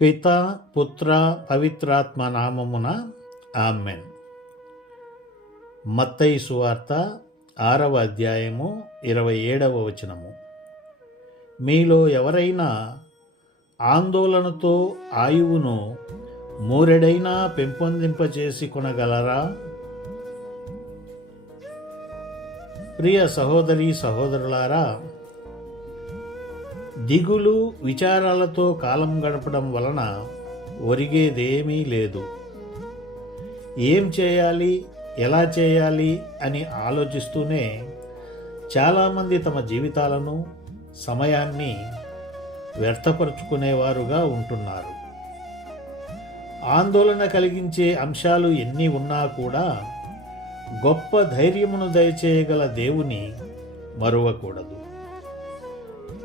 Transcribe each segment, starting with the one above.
పిత పుత్ర పవిత్రాత్మ నామమున ఆమెన్. మత్తయి సువార్త ఆరవ అధ్యాయము ఇరవై ఏడవ వచనము. మీలో ఎవరైనా ఆందోళనతో ఆయువును మూరెడైనా పెంపొందింపచేసి కొనగలరా? ప్రియ సహోదరి సహోదరులారా దిగులు విచారాలతో కాలం గడపడం వలన ఒరిగేదేమీ లేదు. ఏం చేయాలి? ఎలా చేయాలి? అని ఆలోచిస్తూనే చాలామంది తమ జీవితాలను సమయాన్ని వ్యర్థపరుచుకునేవారుగా ఉంటున్నారు. ఆందోళన కలిగించే అంశాలు ఎన్ని ఉన్నా కూడా గొప్ప ధైర్యమును దయచేయగల దేవుని మరువకూడదు.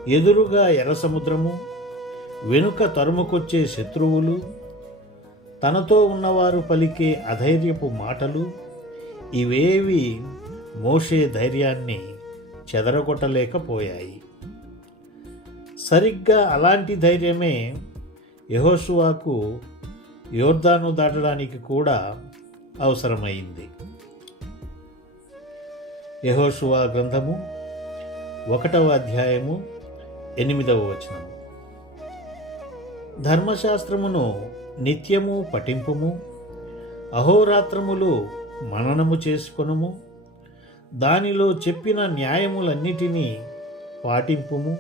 ఎదురుగా ఎర్ర సముద్రము వెనుక తరుముకొచ్చే శత్రువులు తనతో ఉన్నవారు పలికే అధైర్యపు మాటలు ఇవేవి మోషే ధైర్యాన్ని చెదరగొట్టలేకపోయాయి. సరిగ్గా అలాంటి ధైర్యమే యహోషువాకు యోర్ధాను దాటడానికి కూడా అవసరమైంది. యహోషువా గ్రంథము ఒకటవ అధ్యాయము ఎనిమిదవ వచనం ధర్మశాస్త్రమును నిత్యము పఠింపుము అహోరాత్రములు మననము చేసుకొనుము దానిలో చెప్పిన న్యాయములన్నిటినీ పాటింపుము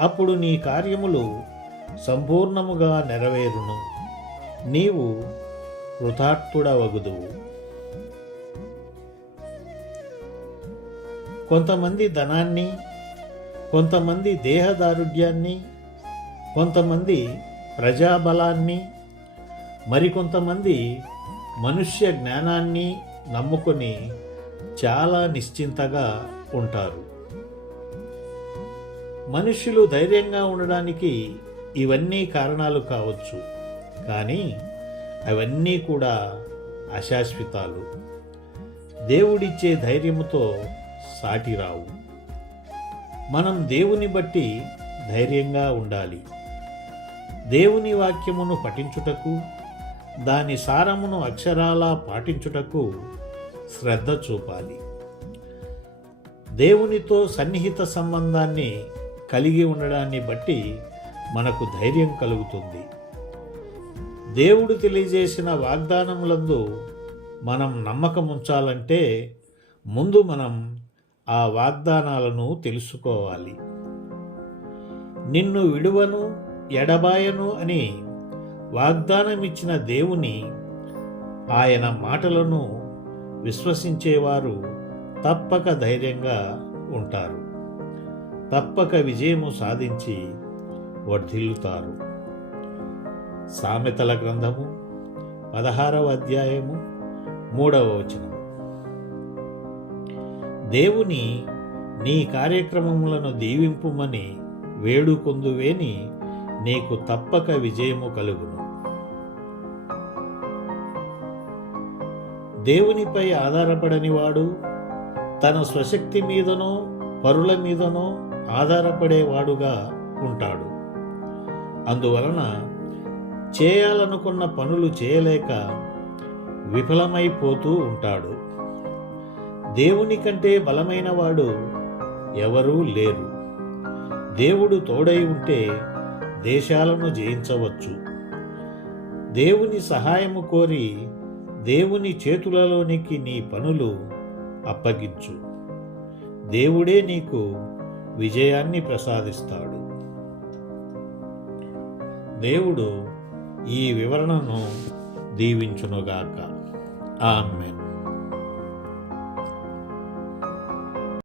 అప్పుడు నీ కార్యములు సంపూర్ణముగా నెరవేరును నీవు కృతార్థుడవగుదువు కొంతమంది ధనాన్ని కొంతమంది దేహదారుఢ్యాన్ని కొంతమంది ప్రజాబలాన్ని మరికొంతమంది మనుష్య జ్ఞానాన్ని నమ్ముకొని చాలా నిశ్చింతగా ఉంటారు. మనుష్యులు ధైర్యంగా ఉండడానికి ఇవన్నీ కారణాలు కావచ్చు కానీ అవన్నీ కూడా అశాశ్వతాలు. దేవుడిచ్చే ధైర్యముతో సాటిరావు. మనం దేవుని బట్టి ధైర్యంగా ఉండాలి. దేవుని వాక్యమును పఠించుటకు దాని సారమును అక్షరాలా పాటించుటకు శ్రద్ధ చూపాలి. దేవునితో సన్నిహిత సంబంధాన్ని కలిగి ఉండడాన్ని బట్టి మనకు ధైర్యం కలుగుతుంది. దేవుడు తెలియజేసిన వాగ్దానములందు మనం నమ్మకం ఉంచాలంటే ముందు మనం ఆ వాగ్దానాలను తెలుసుకోవాలి. నిన్ను విడువను ఎడబాయను అని వాగ్దానమిచ్చిన దేవుని ఆయన మాటలను విశ్వసించేవారు తప్పక ధైర్యంగా ఉంటారు. తప్పక విజయము సాధించి వర్ధిల్లుతారు. సామెతల గ్రంథము పదహారవ అధ్యాయము మూడవ వచనం దేవుని నీ కార్యక్రమములను దీవింపుమని వేడుకొందువేని నీకు తప్పక విజయము కలుగును. దేవునిపై ఆధారపడని వాడు తన స్వశక్తి మీదనో పరుల మీదనో ఆధారపడేవాడుగా ఉంటాడు. అందువలన చేయాలనుకున్న పనులు చేయలేక విఫలమైపోతూ ఉంటాడు. దేవుని కంటే బలమైన వాడు ఎవరూ లేరు. దేవుడు తోడై ఉంటే దేశాలను జయించవచ్చు. దేవుని సహాయము కోరి దేవుని చేతులలోనికి నీ పనులు అప్పగించు. దేవుడే నీకు విజయాన్ని ప్రసాదిస్తాడు. దేవుడు ఈ వివరణను దీవించునుగాక. ఆమెన్.